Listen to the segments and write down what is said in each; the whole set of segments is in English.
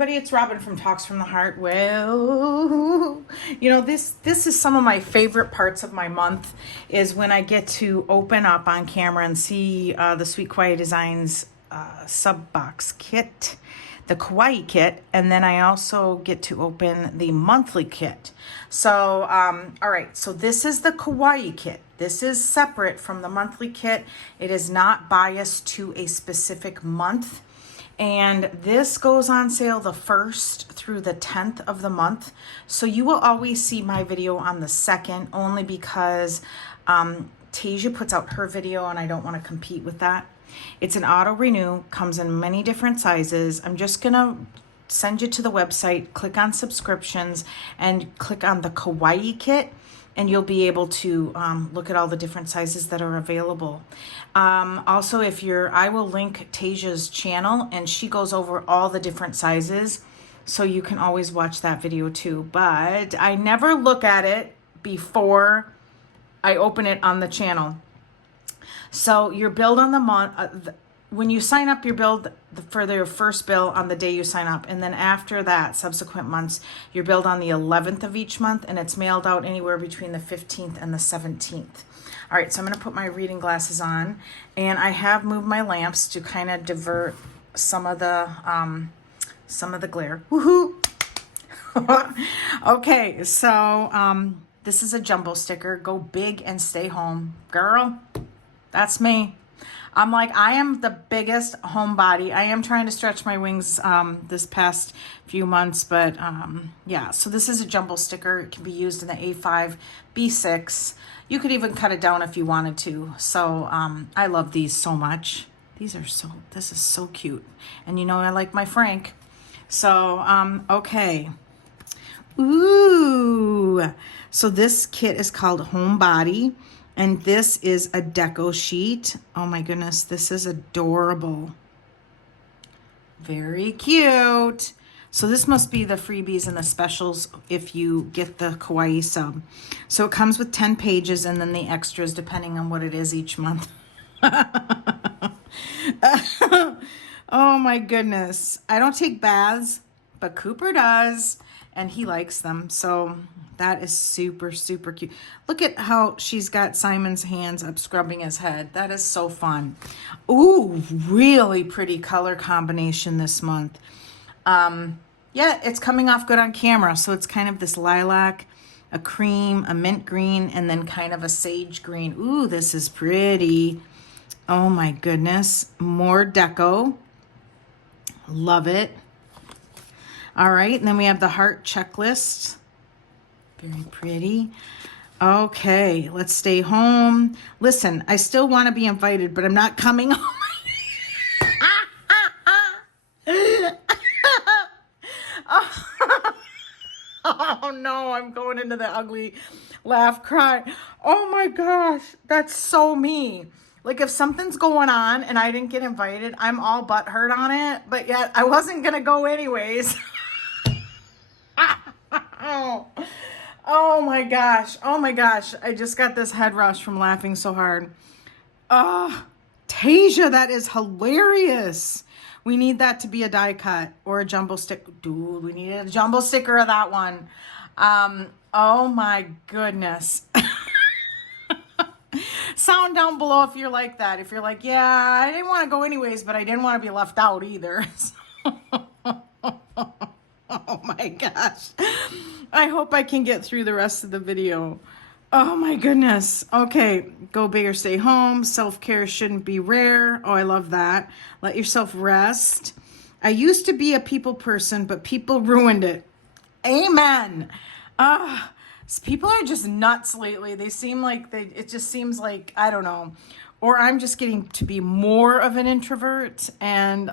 everybody, it's Robin from Talks from the Heart. Well, you know, this is some of my favorite parts of my month is when I get to open up on camera and see the Sweet Kawaii Designs sub box kit, the Kawaii kit, and then I also get to open the monthly kit. So, all right, so this is the Kawaii kit. This is separate from the monthly kit. It is not biased to a specific month. And this goes on sale the 1st through the 10th of the month. So you will always see my video on the 2nd, only because Tasia puts out her video and I don't want to compete with that. It's an auto renew, comes in many different sizes. I'm just gonna send you to the website, click on subscriptions, and click on the Kawaii kit, and you'll be able to look at all the different sizes that are available. Also, I will link Tasia's channel, and she goes over all the different sizes, so you can always watch that video too. But I never look at it before I open it on the channel. So your bill on the month, when you sign up, your bill for your first bill on the day you sign up, and then after that, subsequent months, you're billed on the 11th of each month, and it's mailed out anywhere between the 15th and the 17th. All right, so I'm going to put my reading glasses on, and I have moved my lamps to kind of divert some of the glare. Woohoo! Okay, so this is a jumbo sticker. Go big and stay home, girl. That's me. I'm like, I am the biggest homebody. I am trying to stretch my wings this past few months, but yeah. So this is a jumbo sticker. It can be used in the A5, B6. You could even cut it down if you wanted to. So I love these so much. This is so cute. And you know, I like my Frank. So, okay. Ooh. So this kit is called Homebody. And this is a deco sheet. Oh my goodness, this is adorable. Very cute. So this must be the freebies and the specials if you get the Kawaii sub. So it comes with 10 pages and then the extras depending on what it is each month. Oh my goodness. I don't take baths, but Cooper does, and he likes them. So that is super, super cute. Look at how she's got Simon's hands up scrubbing his head. That is so fun. Ooh, really pretty color combination this month. Yeah, it's coming off good on camera. So it's kind of this lilac, a cream, a mint green, and then kind of a sage green. Ooh, this is pretty. Oh my goodness. More deco. Love it. All right, and then we have the heart checklist. Very pretty. Okay, let's stay home. Listen, I still want to be invited, but I'm not coming home. Oh no, I'm going into the ugly laugh cry. Oh my gosh, that's so me. Like if something's going on and I didn't get invited, I'm all butthurt on it, but yet I wasn't going to go anyways. Oh my gosh. Oh my gosh. I just got this head rush from laughing so hard. Oh, Tasia, that is hilarious. We need that to be a die cut or a jumbo stick. Dude, we need a jumbo sticker of that one. Oh my goodness. Sound down below if you're like that. If you're like, yeah, I didn't want to go anyways, but I didn't want to be left out either. Oh my gosh. I hope I can get through the rest of the video. Oh my goodness. Okay, go big or stay home. Self-care shouldn't be rare. Oh, I love that. Let yourself rest. I used to be a people person, but people ruined it. Amen. People are just nuts lately. They seem like it just seems like, I don't know. Or I'm just getting to be more of an introvert. And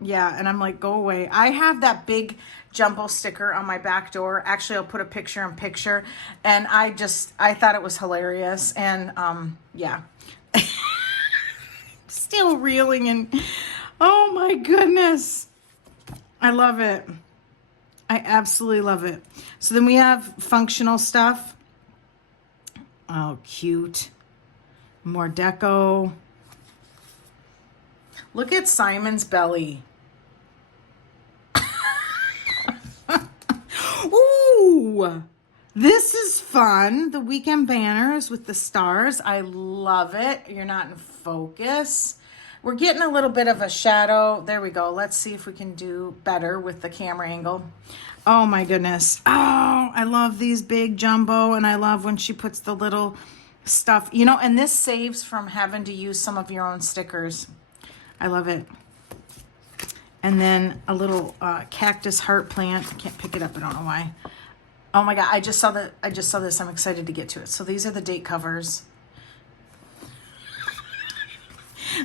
yeah, and I'm like, go away. I have that big jumbo sticker on my back door. Actually, I'll put a picture in picture. And I thought it was hilarious. And yeah. Still reeling and oh my goodness. I love it. I absolutely love it. So then we have functional stuff. Oh, cute. More deco. Look at Simon's belly. Ooh, this is fun. The weekend banners with the stars. I love it. You're not in focus. We're getting a little bit of a shadow. There we go. Let's see if we can do better with the camera angle. Oh my goodness. Oh, I love these big jumbo, and I love when she puts the little stuff, you know, and this saves from having to use some of your own stickers. I love it. And then a little cactus heart plant. I can't pick it up. I don't know why. Oh my God. I just saw this. I'm excited to get to it. So these are the date covers.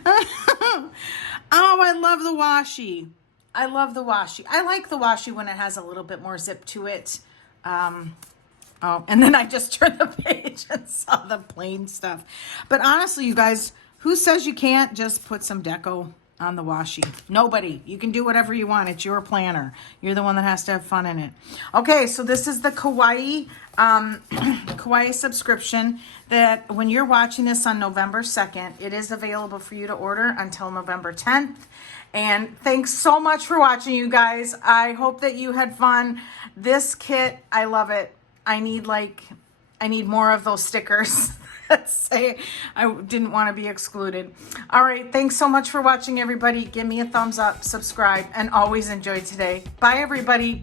Oh, I love the washi. I love the washi. I like the washi when it has a little bit more zip to it. Oh, and then I just turned the page and saw the plain stuff. But honestly, you guys, who says you can't just put some deco on the washi? Nobody. You can do whatever you want. It's your planner. You're the one that has to have fun in it. Okay, so this is the Kawaii Kawaii subscription that when you're watching this on November 2nd, it is available for you to order until November 10th. And thanks so much for watching, you guys. I hope that you had fun. This kit, I love it. I need more of those stickers that say I didn't want to be excluded. All right, thanks so much for watching, everybody. Give me a thumbs up, subscribe, and always enjoy today. Bye, everybody.